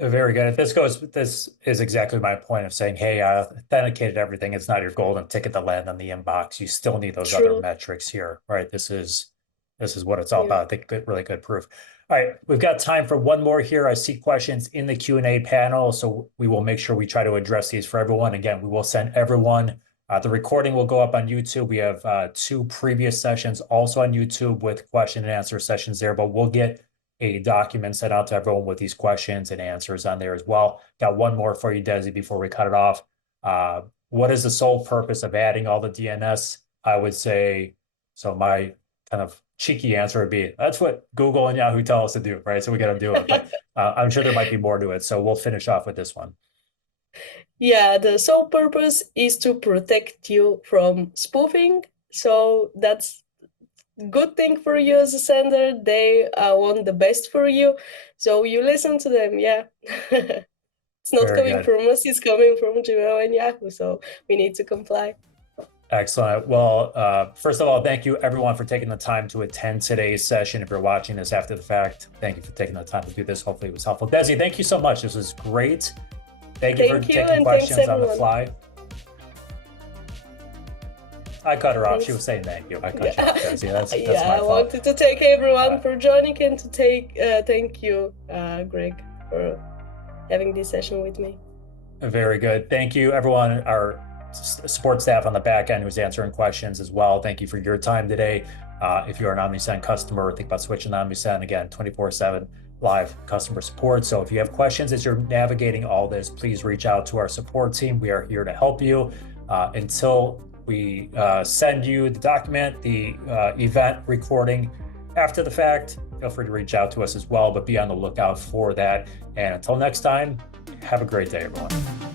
Very good. This is exactly my point of saying, hey, I authenticated everything. It's not your golden ticket to land on the inbox. You still need those other metrics here, right? This is what it's all about. I think really good proof. All right, we've got time for one more here. I see questions in the Q&A panel, so we will make sure we try to address these for everyone. Again, we will send everyone. The recording will go up on YouTube. We have 2 previous sessions also on YouTube with question and answer sessions there, but we'll get a document sent out to everyone with these questions and answers on there as well. Got one more for you, Desi, before we cut it off. What is the sole purpose of adding all the DNS? I would say, so my kind of cheeky answer would be, that's what Google and Yahoo tell us to do, right? So we got to do it, but I'm sure there might be more to it. So we'll finish off with this one. Yeah, the sole purpose is to protect you from spoofing. So that's good thing for you as a sender. They want the best for you, so you listen to them. Yeah. It's not coming from us, it's coming from Gmail and Yahoo, so we need to comply. Excellent. Well, first of all, thank you everyone for taking the time to attend today's session. If you're watching this after the fact, thank you for taking the time to do this. Hopefully it was helpful. Desi, thank you so much. This was great. Thank you for taking questions on the fly. I cut her off. She was saying thank you. I cut you off, Desi. That's my fault. I wanted to thank everyone for joining and to thank you, Greg, for having this session with me. Very good. Thank you, everyone. Our support staff on the back end who's answering questions as well. Thank you for your time today. If you're an Omnisend customer, think about switching to Omnisend. Again, 24/7 live customer support. So if you have questions as you're navigating all this, please reach out to our support team. We are here to help you. Until we send you the document, the event recording after the fact, feel free to reach out to us as well, but be on the lookout for that. And until next time, have a great day, everyone.